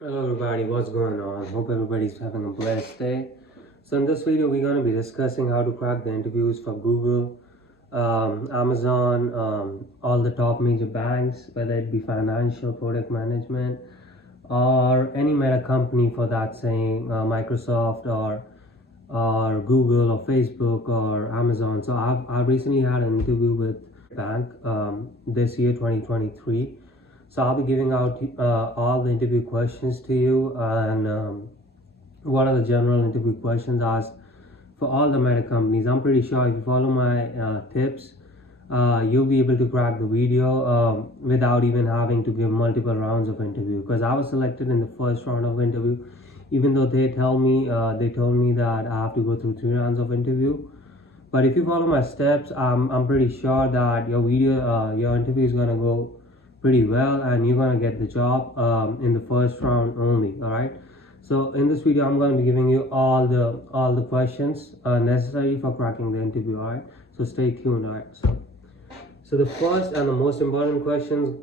Hello everybody, what's going on? Hope everybody's having a blessed day. So in this video, we're going to be discussing how to crack the interviews for Google, Amazon, all the top major banks, whether it be financial, product management, or any meta company for that, saying Microsoft or Google or Facebook or Amazon. So I've recently had an interview with bank this year 2023. So I'll be giving out all the interview questions to you, and what are the general interview questions asked for all the meta companies. I'm pretty sure if you follow my tips, you'll be able to crack the video without even having to give multiple rounds of interview, because I was selected in the first round of interview, even though they told me that I have to go through 3 rounds of interview. But if you follow my steps, I'm pretty sure that your interview is gonna go pretty well, and you're gonna get the job in the first round only. All right. So in this video, I'm gonna be giving you all the questions necessary for cracking the interview. All right. So stay tuned. All right. So the first and the most important questions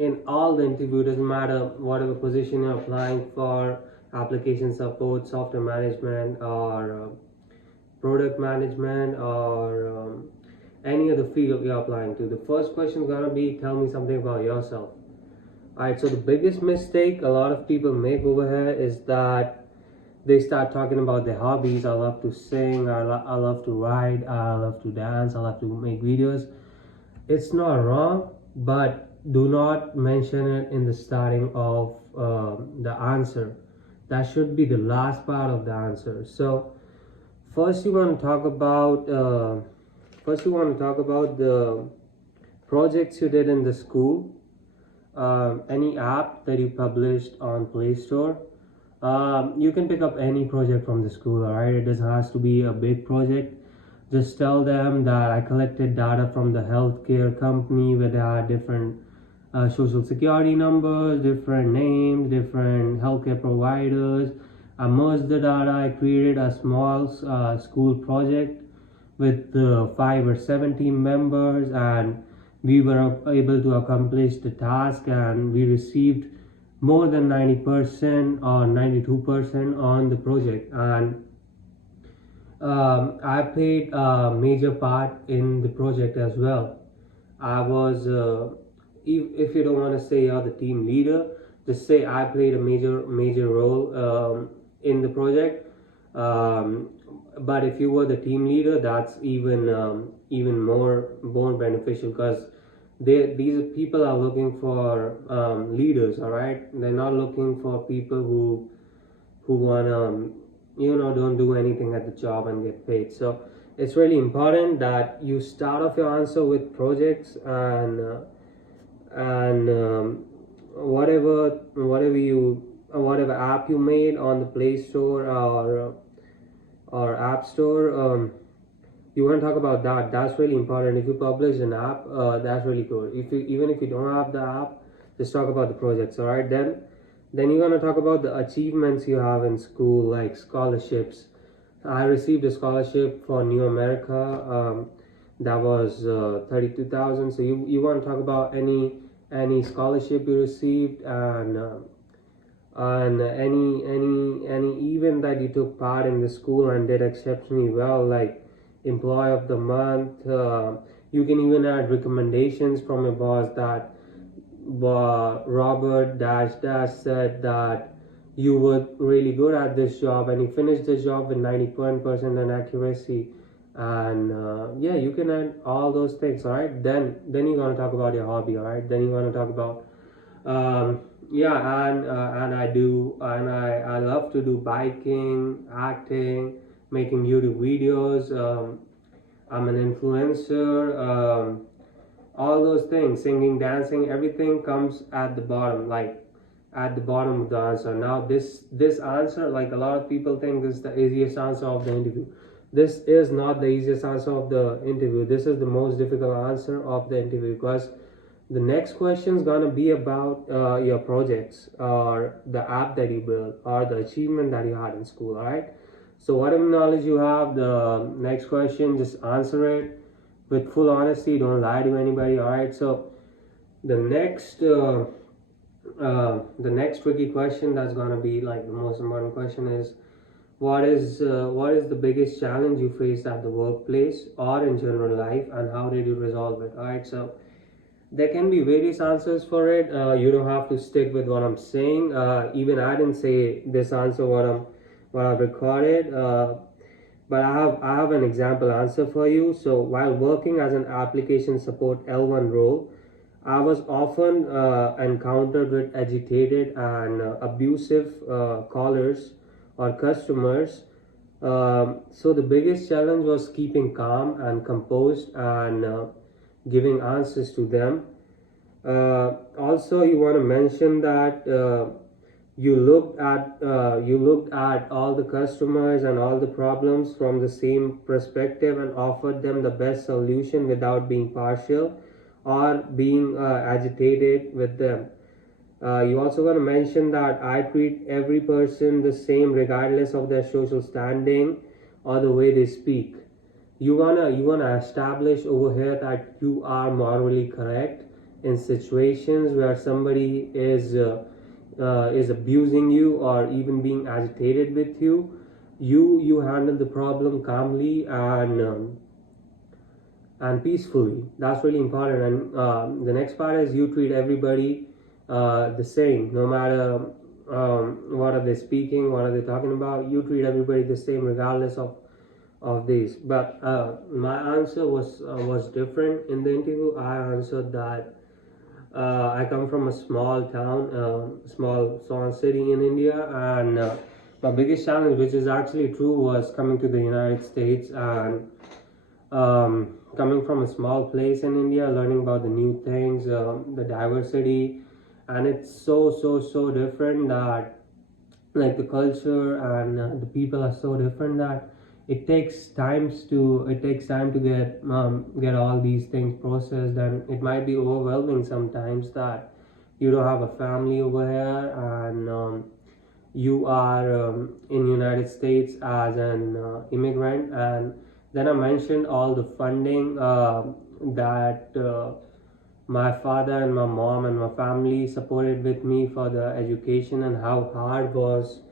in all the interview, doesn't matter whatever position you're applying for, application support, software management, or product management, or any other field you're applying to. The first question is gonna be, tell me something about yourself. Alright, so the biggest mistake a lot of people make over here is that they start talking about their hobbies. I love to sing, I love to write, I love to dance, I love to make videos. It's not wrong, but do not mention it in the starting of the answer. That should be the last part of the answer. So first you want to talk about the projects you did in the school, any app that you published on Play Store. You can pick up any project from the school. All right, it doesn't has to be a big project. Just tell them that I collected data from the healthcare company where they had different social security numbers, different names, different healthcare providers. I merged the data. I created a small school project with 5 or 7 team members, and we were able to accomplish the task, and we received more than 90% or 92% on the project. And I played a major part in the project as well. I was, if you don't want to say you're the team leader, just say I played a major role in the project. But if you were the team leader, that's even more beneficial, because these people are looking for leaders. All right, they're not looking for people who want don't do anything at the job and get paid. So it's really important that you start off your answer with projects, and whatever app you made on the Play Store or App Store. You want to talk about that. That's really important. If you publish an app, that's really good. Even if you don't have the app, just talk about the projects. All right, then you're going to talk about the achievements you have in school, like scholarships. I received a scholarship for New America, that was 32,000. So you want to talk about any scholarship you received, and any event that you took part in the school and did exceptionally well, like employee of the month. You can even add recommendations from your boss, that Robert dash dash said that you were really good at this job, and you finished this job with 91% accuracy. And yeah, you can add all those things. All right, then you're going to talk about your hobby. All right, then you're going to talk about yeah, and I love to do biking, acting, making YouTube videos. I'm an influencer. All those things, singing, dancing, everything comes at the bottom, like at the bottom of the answer. Now this answer, like a lot of people think, is the easiest answer of the interview. This is not the easiest answer of the interview. This is the most difficult answer of the interview, because the next question is gonna be about your projects, or the app that you built, or the achievement that you had in school. All right. So whatever knowledge you have, the next question, just answer it with full honesty. Don't lie to anybody. All right. So the next The next tricky question that's gonna be like the most important question is what is the biggest challenge you faced at the workplace or in general life, and how did you resolve it? All right, so there can be various answers for it. You don't have to stick with what I'm saying. Even I didn't say this answer what I've recorded. But I have an example answer for you. So while working as an application support L1 role, I was often encountered with agitated and abusive callers or customers. So the biggest challenge was keeping calm and composed and giving answers to them. Also, you want to mention that you looked at all the customers and all the problems from the same perspective and offered them the best solution without being partial or being agitated with them. You also want to mention that I treat every person the same regardless of their social standing or the way they speak. You wanna establish over here that you are morally correct in situations where somebody is abusing you or even being agitated with you. You handle the problem calmly and peacefully. That's really important. And the next part is you treat everybody the same, no matter what are they speaking, what are they talking about. You treat everybody the same regardless of this. But my answer was different in the interview. I answered that I come from a small town, small city in India, and my biggest challenge, which is actually true, was coming to the United States and coming from a small place in India, learning about the new things, the diversity, and it's so different that like the culture and the people are so different that it takes time to get all these things processed, and it might be overwhelming sometimes that you don't have a family over here, and you are in United States as an immigrant. And then I mentioned all the funding that my father and my mom and my family supported with me for the education, and how hard was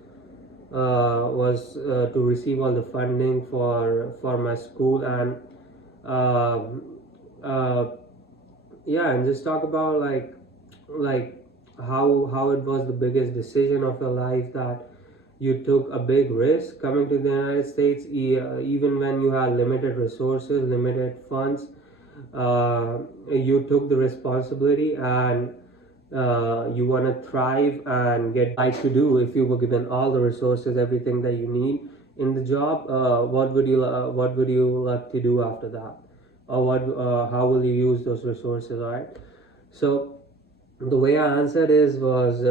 to receive all the funding for my school. And uh, uh, yeah, and just talk about like how it was the biggest decision of your life, that you took a big risk coming to the United States, even when you had limited resources, limited funds. You took the responsibility, and you want to thrive and get like to do. If you were given all the resources, everything that you need in the job, what would you like to do after that, or how will you use those resources? All right, so the way I answered is was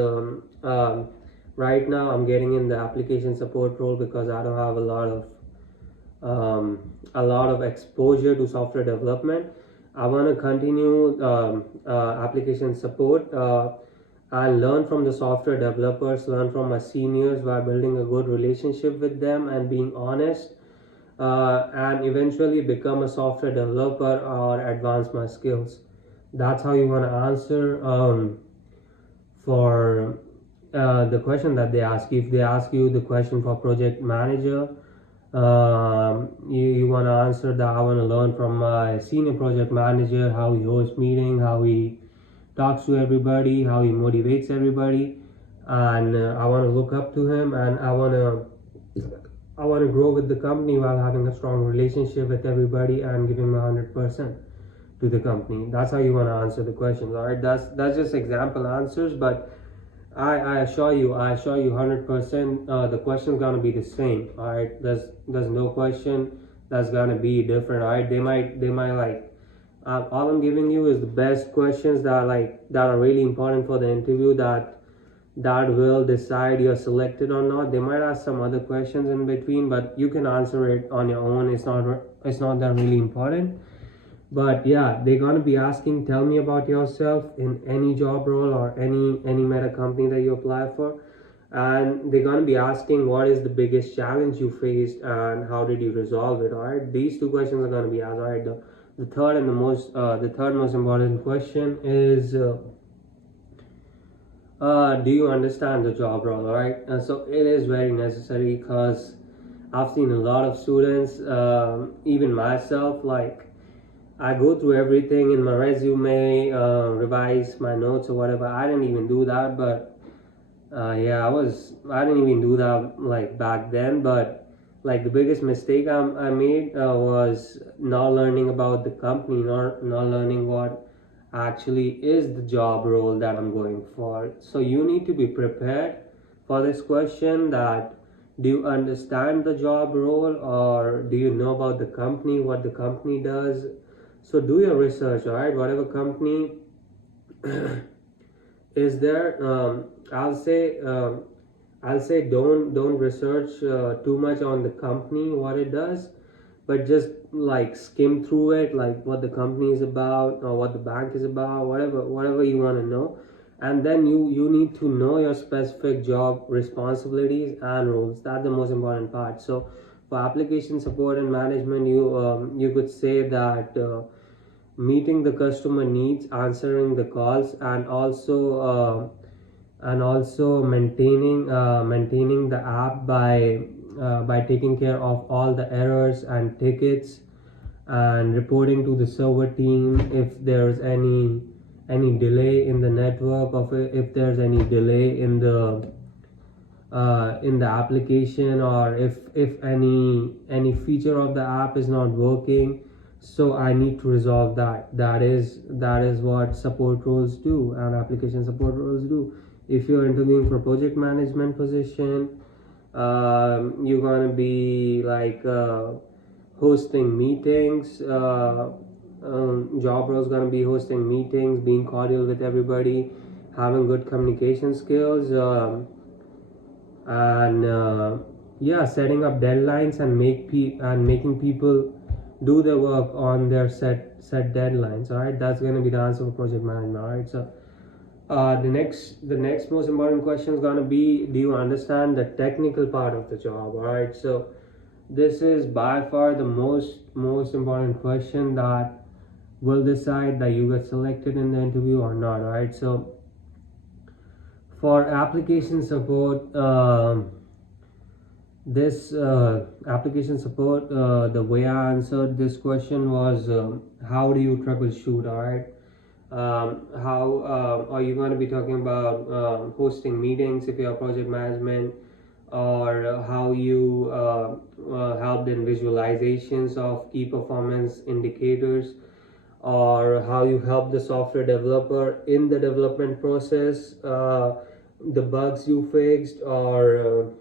right now I'm getting in the application support role because I don't have a lot of exposure to software development. I want to continue application support and learn from the software developers, learn from my seniors by building a good relationship with them and being honest, and eventually become a software developer or advance my skills. That's how you want to answer for the question that they ask you. If they ask you the question for project manager, you want to answer that I want to learn from my senior project manager how he hosts meeting, how he talks to everybody, how he motivates everybody, and I want to look up to him, and I want to grow with the company while having a strong relationship with everybody and giving my 100% to the company. That's how you want to answer the questions. All right, that's just example answers, but I assure you, 100%. The question's gonna be the same. All right, there's no question that's gonna be different. All right, they might like. All I'm giving you is the best questions that are really important for the interview, that will decide you're selected or not. They might ask some other questions in between, but you can answer it on your own. It's not that really important. But yeah, they're gonna be asking, tell me about yourself in any job role or any meta company that you apply for, and they're gonna be asking what is the biggest challenge you faced and how did you resolve it. All right, these two questions are gonna be asked. All right, the third most important question is do you understand the job role, right? So it is very necessary because I've seen a lot of students, even myself, like I go through everything in my resume, revise my notes or whatever. I didn't even do that, but yeah, I didn't even do that like back then. But like the biggest mistake I made was not learning about the company, not learning what actually is the job role that I'm going for. So you need to be prepared for this question, that do you understand the job role, or do you know about the company, what the company does? So do your research, all right? Whatever company is there, I'll say don't research too much on the company, what it does, but just like skim through it, like what the company is about or what the bank is about, whatever you want to know. And then you need to know your specific job responsibilities and roles. That's the most important part. So for application support and management, you could say that meeting the customer needs, answering the calls, and also maintaining the app by taking care of all the errors and tickets, and reporting to the server team if there's any delay in the network, of if there's any delay in the application, or if any feature of the app is not working. So I need to resolve that. That is what support roles do, and application support roles do. If you're interviewing for project management position, you're gonna be like hosting meetings. Job roles gonna be hosting meetings, being cordial with everybody, having good communication skills, and yeah, setting up deadlines and making people do their work on their set deadlines. All right, that's going to be the answer for project management. All right, so the next most important question is going to be, do you understand the technical part of the job? All right, so this is by far the most important question that will decide that you get selected in the interview or not. All right, so for application support, this application support, the way I answered this question was, how do you troubleshoot? All right, how are you going to be talking about hosting meetings if you are project management, or how you helped in visualizations of key performance indicators, or how you help the software developer in the development process, the bugs you fixed, or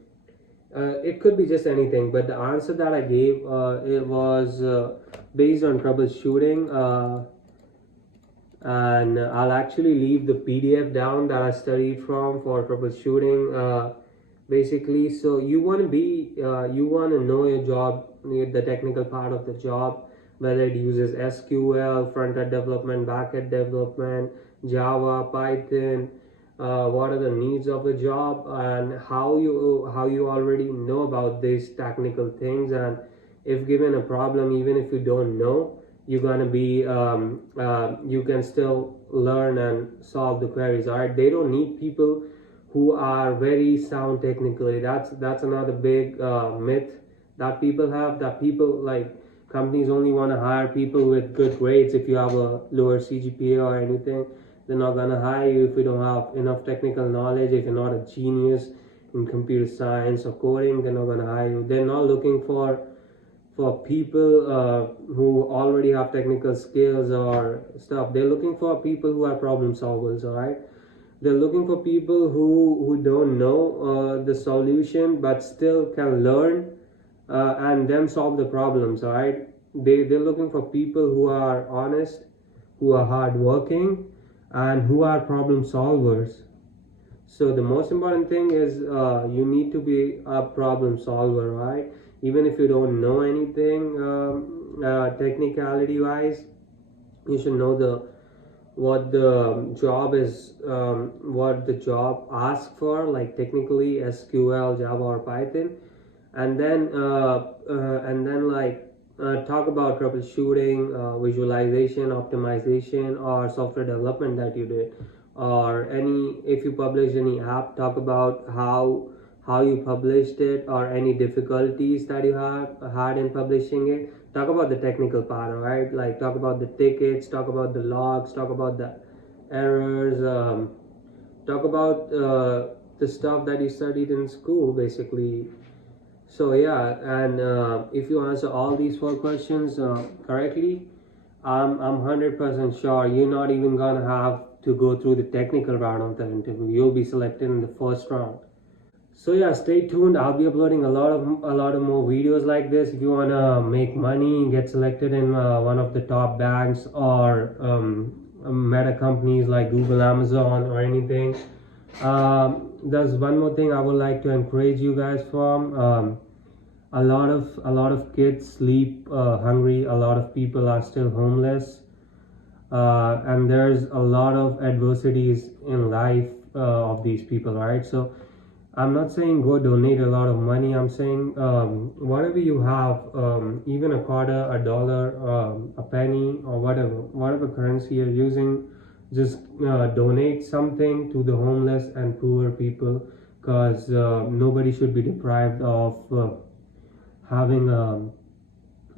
it could be just anything. But the answer that I gave, it was based on troubleshooting, and I'll actually leave the PDF down that I studied from for troubleshooting. Basically, so you want to know your job, the technical part of the job, whether it uses SQL, front-end development, back-end development, Java, Python, what are the needs of the job, and how you already know about these technical things. And if given a problem, even if you don't know, you're gonna be you can still learn and solve the queries. All right, they don't need people who are very sound technically. That's another big myth that people have, that people like companies only want to hire people with good grades. If you have a lower CGPA or anything, they're not going to hire you if you don't have enough technical knowledge. If you're not a genius in computer science or coding, they're not going to hire you. They're not looking for people who already have technical skills or stuff. They're looking for people who are problem solvers. All right, they're looking for people who don't know the solution but still can learn and then solve the problems. All right, they're looking for people who are honest, who are hardworking, and who are problem solvers. So the most important thing is you need to be a problem solver, right? Even if you don't know anything technicality wise, you should know what the job is, what the job asks for, like technically SQL, Java, or Python. And then like talk about troubleshooting, visualization, optimization, or software development that you did. or any, if you publish any app, talk about how you published it, or any difficulties that you have had in publishing it. Talk about the technical part, right? Like talk about the tickets, talk about the logs, talk about the errors, talk about the stuff that you studied in school, basically. So yeah, and if you answer all these four questions correctly, I'm 100% sure you're not even gonna have to go through the technical round of the interview. You'll be selected in the first round. So yeah, stay tuned. I'll be uploading a lot of more videos like this. If you wanna make money, get selected in one of the top banks or meta companies like Google, Amazon, or anything. There's one more thing I would like to encourage you guys from. A lot of kids sleep hungry. A lot of people are still homeless, and there's a lot of adversities in life of these people, right? So I'm not saying go donate a lot of money. I'm saying whatever you have, even a quarter, a dollar, a penny, or whatever currency you're using, just donate something to the homeless and poor people, because nobody should be deprived of having a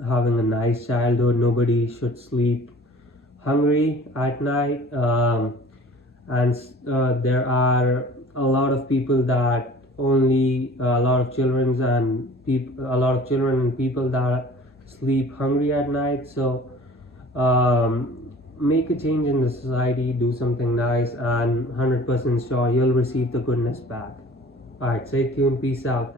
having a nice childhood. Nobody should sleep hungry at night, and there are a lot of people that only a lot of children and people that sleep hungry at night. So make a change in the society, do something nice, and 100% sure you'll receive the goodness back. All right, stay tuned, peace out.